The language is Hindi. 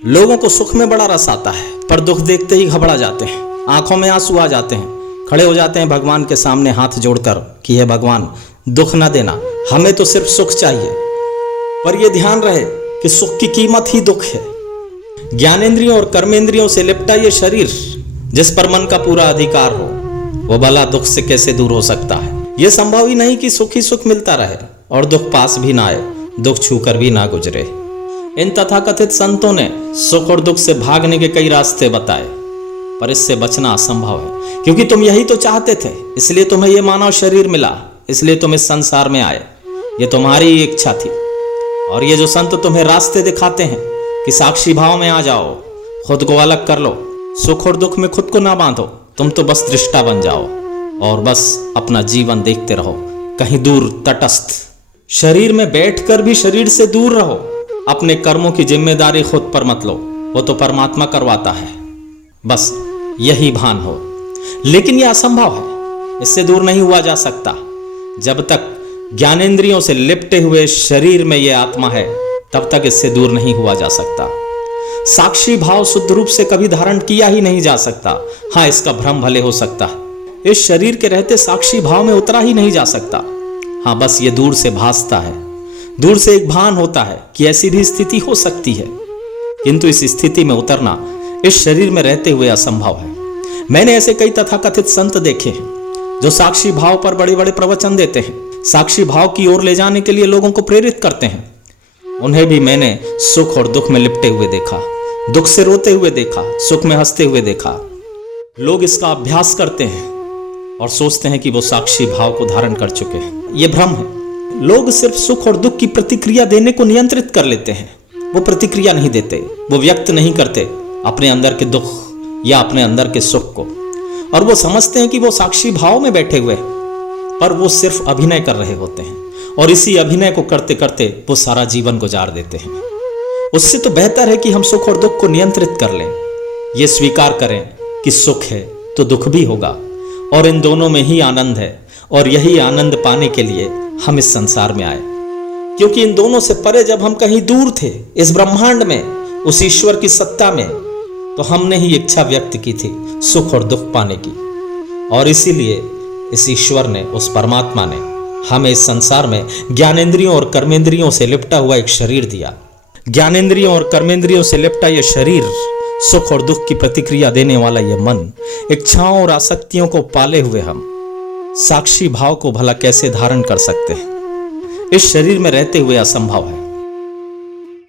लोगों को सुख में बड़ा रस आता है, पर दुख देखते ही घबरा जाते हैं, आंखों में आंसू आ जाते हैं, खड़े हो जाते हैं भगवान के सामने हाथ जोड़कर कि हे भगवान, दुख न देना, हमें तो सिर्फ सुख चाहिए। पर यह ध्यान रहे कि सुख की कीमत ही दुख है। ज्ञानेंद्रियों और कर्मेंद्रियों से लिपटा ये शरीर जिस पर मन का पूरा अधिकार हो, वो भला दुख से कैसे दूर हो सकता है। यह संभव ही नहीं कि सुख ही सुख मिलता रहे और दुख पास भी ना आए, दुख छूकर भी ना गुजरे। इन तथाकथित संतों ने सुख और दुख से भागने के कई रास्ते बताए, पर इससे बचना असंभव है, क्योंकि तुम यही तो चाहते थे, इसलिए तुम्हें यह मानव शरीर मिला, इसलिए तुम इस संसार में आए, ये तुम्हारी ही इच्छा थी। और ये जो संत तुम्हें रास्ते दिखाते हैं कि साक्षी भाव में आ जाओ, खुद को अलग कर लो, सुख और दुख में खुद को ना बांधो, तुम तो बस दृष्टा बन जाओ और बस अपना जीवन देखते रहो, कहीं दूर तटस्थ। शरीर में बैठकर भी शरीर से दूर रहो, अपने कर्मों की जिम्मेदारी खुद पर मत लो, वो तो परमात्मा करवाता है, बस यही भान हो। लेकिन यह असंभव है, इससे दूर नहीं हुआ जा सकता। जब तक ज्ञानेंद्रियों से लिपटे हुए शरीर में यह आत्मा है, तब तक इससे दूर नहीं हुआ जा सकता। साक्षी भाव शुद्ध रूप से कभी धारण किया ही नहीं जा सकता। हाँ, इसका भ्रम भले हो सकता है, इस शरीर के रहते साक्षी भाव में उतरा ही नहीं जा सकता। हाँ, बस ये दूर से भासता है, दूर से एक भान होता है कि ऐसी भी स्थिति हो सकती है, किंतु इस स्थिति में उतरना इस शरीर में रहते हुए असंभव है। मैंने ऐसे कई तथाकथित संत देखे हैं जो साक्षी भाव पर बड़े बड़े प्रवचन देते हैं, साक्षी भाव की ओर ले जाने के लिए लोगों को प्रेरित करते हैं। उन्हें भी मैंने सुख और दुख में लिपटे हुए देखा, दुख से रोते हुए देखा, सुख में हंसते हुए देखा। लोग इसका अभ्यास करते हैं और सोचते हैं कि वो साक्षी भाव को धारण कर चुके हैं। ये भ्रम है। लोग सिर्फ सुख और दुख की प्रतिक्रिया देने को नियंत्रित कर लेते हैं, वो प्रतिक्रिया नहीं देते, वो व्यक्त नहीं करते अपने अंदर के दुख या अपने अंदर के सुख को, और वो समझते हैं कि वो साक्षी भाव में बैठे हुए हैं, पर वो सिर्फ अभिनय कर रहे होते हैं, और इसी अभिनय को करते करते वो सारा जीवन गुजार देते हैं। उससे तो बेहतर है कि हम सुख और दुख को नियंत्रित कर लें, ये स्वीकार करें कि सुख है तो दुख भी होगा, और इन दोनों में ही आनंद है, और यही आनंद पाने के लिए हम इस संसार में आए। क्योंकि इन दोनों से परे जब हम कहीं दूर थे, इस ब्रह्मांड में, उस ईश्वर की सत्ता में, तो हमने ही इच्छा व्यक्त की थी सुख और दुख पाने की, और इसीलिए इस ईश्वर ने, उस परमात्मा ने हमें इस संसार में ज्ञानेंद्रियों और कर्मेंद्रियों से लिपटा हुआ एक शरीर दिया। ज्ञानेंद्रियों और कर्मेंद्रियों से लिपटा यह शरीर, सुख और दुख की प्रतिक्रिया देने वाला यह मन, इच्छाओं और आसक्तियों को पाले हुए हम साक्षी भाव को भला कैसे धारण कर सकते हैं। इस शरीर में रहते हुए असंभव है।